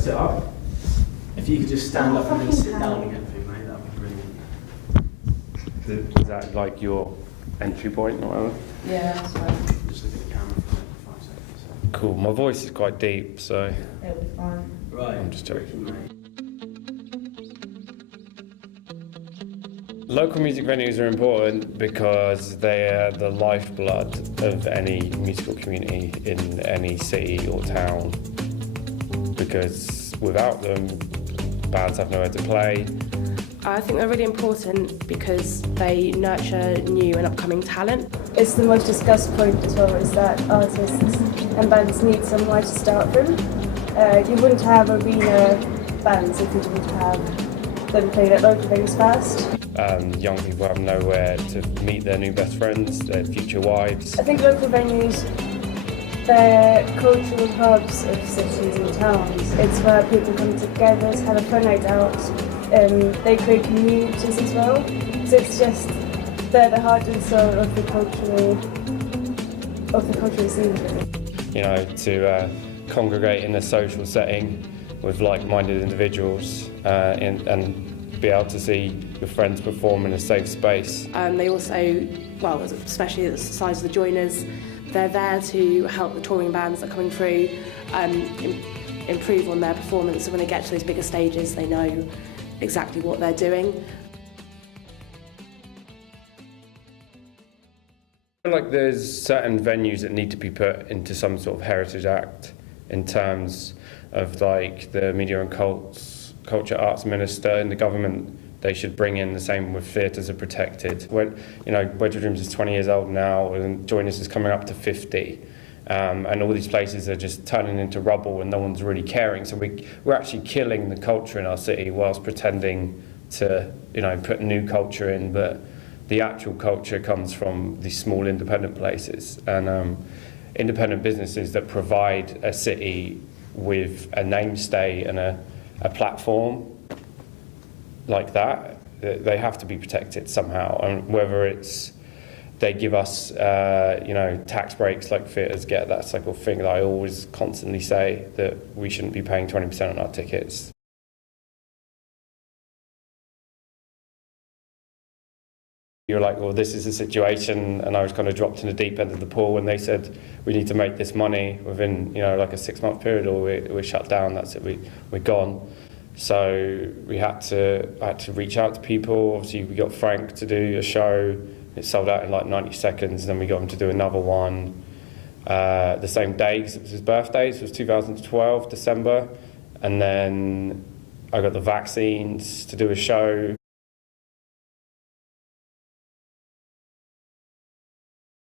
sit up. If you could just stand up and then sit down again for me, mate, that would be brilliant. Is that like your entry point or whatever? Yeah, that's right. Just look at the camera for 5 seconds. Cool. My voice is quite deep, so It'll be fine. Right. I'm just joking. Mate. Local music venues are important because they are the lifeblood of any musical community in any city or town. Because without them, bands have nowhere to play. I think they're really important because they nurture new and upcoming talent. It's the most discussed point as well, is that artists and bands need somewhere to start from. You wouldn't have arena bands if you didn't have them played at local venues first. Young people have nowhere to meet their new best friends, their future wives. I think local venues, they're cultural hubs of cities and towns. It's where people come together to have a fun night out. They create communities as well. So it's just, they're the heart and soul of the cultural scene, really. You know, to congregate in a social setting with like-minded individuals and be able to see your friends perform in a safe space. They also, well, especially the size of the joiners, they're there to help the touring bands that are coming through improve on their performance, so when they get to those bigger stages they know exactly what they're doing. I feel like there's certain venues that need to be put into some sort of Heritage Act in terms of like the Media and Culture Arts Minister in the government. They should bring in the same with theatres are protected. When, you know, Wedge of Dreams is 20 years old now and Joiners is coming up to 50. And all these places are just turning into rubble and no one's really caring. So we're actually killing the culture in our city whilst pretending to, you know, put new culture in, but the actual culture comes from these small independent places and independent businesses that provide a city with a namestay and a platform like that. They have to be protected somehow, and whether it's they give us, you know, tax breaks like theatres get. That's like a thing that I always constantly say, that we shouldn't be paying 20% on our tickets. You're like, well, this is the situation, and I was kind of dropped in the deep end of the pool, and they said we need to make this money within, you know, like a 6-month period, or we're shut down. That's it. We're gone. So I had to reach out to people. Obviously, we got Frank to do a show. It sold out in like 90 seconds. Then we got him to do another one the same day because it was his birthday. So it was 2012, December. And then I got the vaccines to do a show.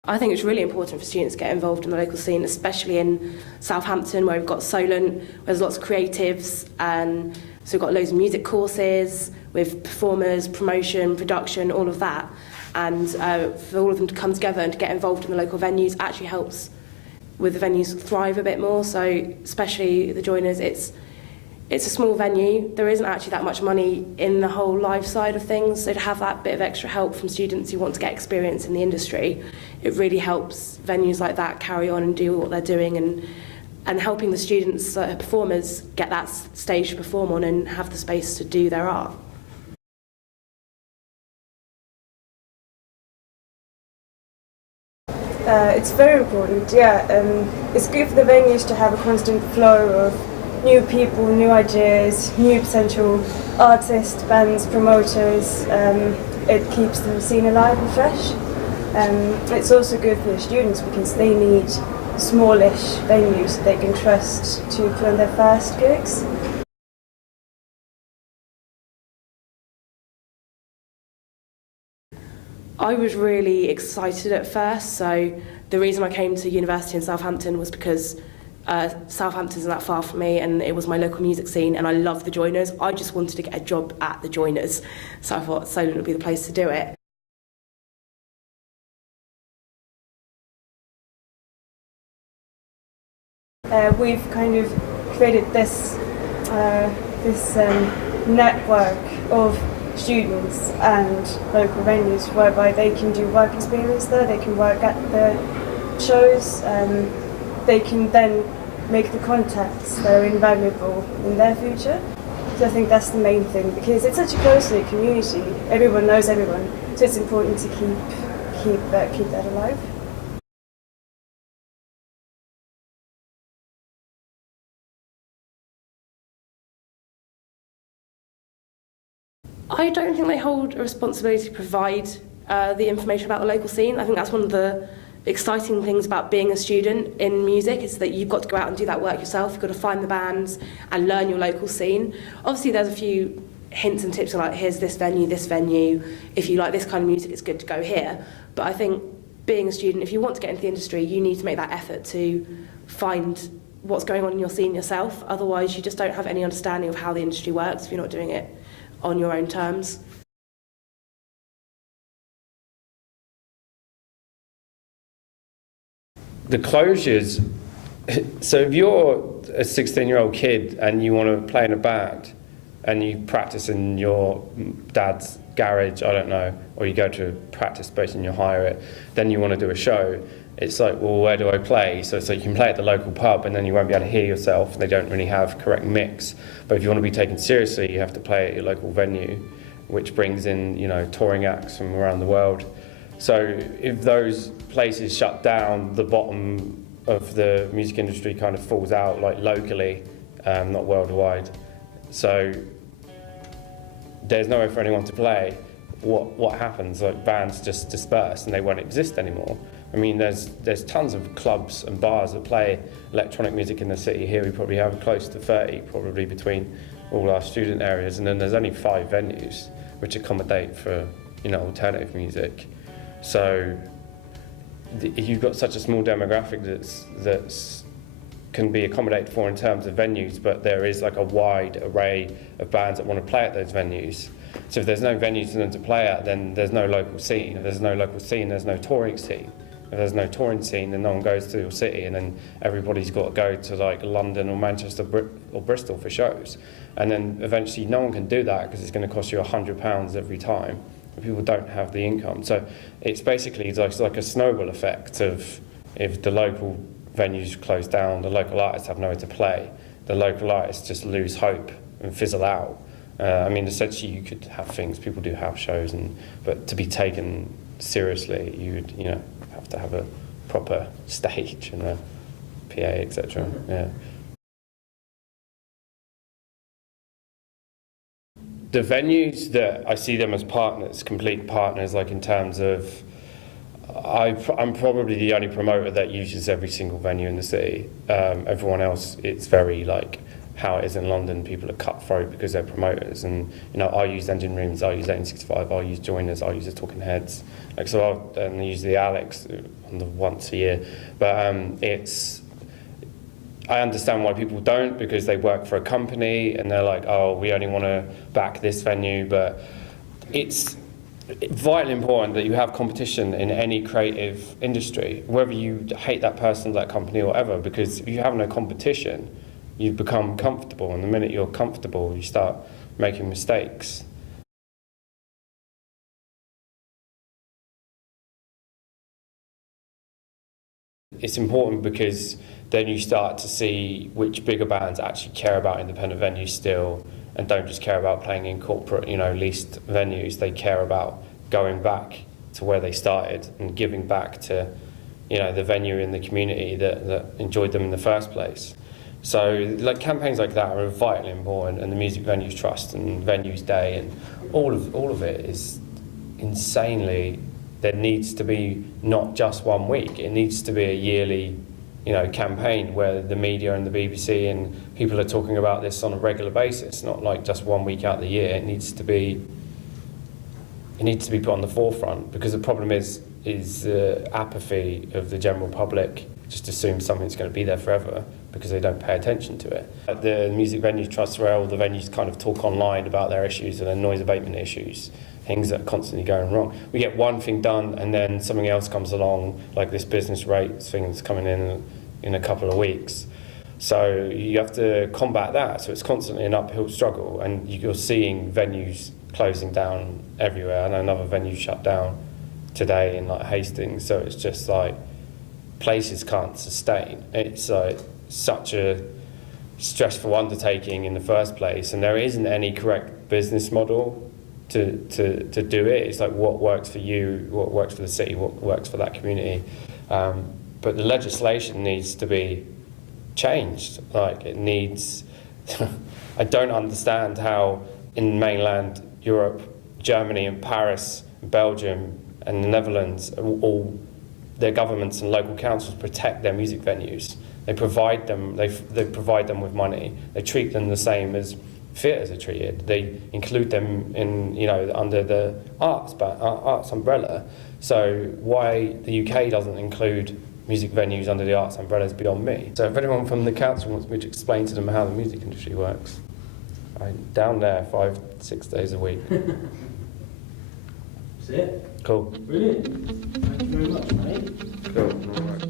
I think it's really important for students to get involved in the local scene, especially in Southampton, where we've got Solent, where there's lots of creatives, and so we've got loads of music courses with performers, promotion, production, all of that. And for all of them to come together and to get involved in the local venues actually helps with the venues thrive a bit more. So especially the Joiners, it's a small venue. There isn't actually that much money in the whole live side of things. So to have that bit of extra help from students who want to get experience in the industry, it really helps venues like that carry on and do what they're doing, and helping the students, performers, get that stage to perform on and have the space to do their art. It's very important, yeah. It's good for the venues to have a constant flow of new people, new ideas, new potential artists, bands, promoters. It keeps the scene alive and fresh. It's also good for the students because they need smallish venues that they can trust to put on their first gigs. I was really excited at first, so the reason I came to university in Southampton was because Southampton's not that far from me and it was my local music scene and I love the Joiners. I just wanted to get a job at the Joiners, so I thought Solent would be the place to do it. We've kind of created this network of students and local venues whereby they can do work experience there, they can work at the shows, they can then make the contacts that are invaluable in their future. So I think that's the main thing, because it's such a close-knit community. Everyone knows everyone, so it's important to keep that alive. I don't think they hold a responsibility to provide the information about the local scene. I think that's one of the exciting things about being a student in music, is that you've got to go out and do that work yourself. You've got to find the bands and learn your local scene. Obviously, there's a few hints and tips, like here's this venue. If you like this kind of music, it's good to go here. But I think being a student, if you want to get into the industry, you need to make that effort to find what's going on in your scene yourself. Otherwise, you just don't have any understanding of how the industry works if you're not doing it on your own terms. The closures, so if you're a 16-year-old kid and you want to play in a band and you practice in your dad's garage, I don't know, or you go to a practice space and you hire it, then you want to do a show, it's like, well, where do I play? So you can play at the local pub and then you won't be able to hear yourself. They don't really have correct mix. But if you want to be taken seriously, you have to play at your local venue, which brings in, touring acts from around the world. So if those places shut down, the bottom of the music industry kind of falls out, like locally, not worldwide. So there's nowhere for anyone to play. What happens? Like, bands just disperse and they won't exist anymore. I mean, there's tons of clubs and bars that play electronic music in the city. Here we probably have close to 30, probably between all our student areas, and then there's only 5 venues which accommodate for alternative music. So you've got such a small demographic that's can be accommodated for in terms of venues, but there is like a wide array of bands that want to play at those venues. So if there's no venues for them to play at, then there's no local scene. If there's no local scene, there's no touring scene. If there's no touring scene, then no one goes to your city, and then everybody's got to go to like London or Manchester or Bristol for shows. And then eventually no one can do that because it's going to cost you £100 every time. People don't have the income. So it's basically like a snowball effect of, if the local venues close down, the local artists have nowhere to play, the local artists just lose hope and fizzle out. I mean, essentially you could have things, people do house shows, but to be taken seriously, you would have to have a proper stage and a PA, etc. Yeah. The venues that I see them as partners, complete partners, like in terms of, I'm probably the only promoter that uses every single venue in the city. Everyone else, it's very like how it is in London. People are cutthroat because they're promoters, and I use Engine Rooms, I use 1865, I use Joiners, I use the Talking Heads. Like, so I use the Alex on the once a year, but I understand why people don't, because they work for a company and they're like, oh, we only want to back this venue. But it's vitally important that you have competition in any creative industry, whether you hate that person, that company, or whatever, because if you have no competition, you become comfortable, and the minute you're comfortable, you start making mistakes. It's important because then you start to see which bigger bands actually care about independent venues still, and don't just care about playing in corporate, leased venues. They care about going back to where they started and giving back to, the venue in the community that enjoyed them in the first place. So, like, campaigns like that are vitally important, and the Music Venues Trust and Venues Day and all of it is insanely. There needs to be not just 1 week. It needs to be a yearly, campaign where the media and the BBC and people are talking about this on a regular basis, not like just 1 week out of the year. It needs to be put on the forefront, because the problem is apathy of the general public just assumes something's going to be there forever because they don't pay attention to it. At the Music Venues Trust, where all the venues kind of talk online about their issues and their noise abatement issues, things that are constantly going wrong. We get one thing done and then something else comes along, like this business rates thing that's coming in a couple of weeks. So you have to combat that. So it's constantly an uphill struggle, and you're seeing venues closing down everywhere. I know another venue shut down today in like Hastings, so it's just like places can't sustain. It's such a stressful undertaking in the first place, and there isn't any correct business model to do it. It's like what works for you, what works for the city, what works for that community. But the legislation needs to be changed. Like it needs. I don't understand how in mainland Europe, Germany and Paris, Belgium and the Netherlands, all their governments and local councils protect their music venues. They provide them. They provide them with money. They treat them the same as theatres are treated. They include them in, under the arts umbrella. So why the UK doesn't include music venues under the arts umbrella is beyond me. So if anyone from the council wants me to explain to them how the music industry works, I'm down there 5-6 days a week. That's it. Cool. Brilliant. Thank you very much, mate. Cool. All right.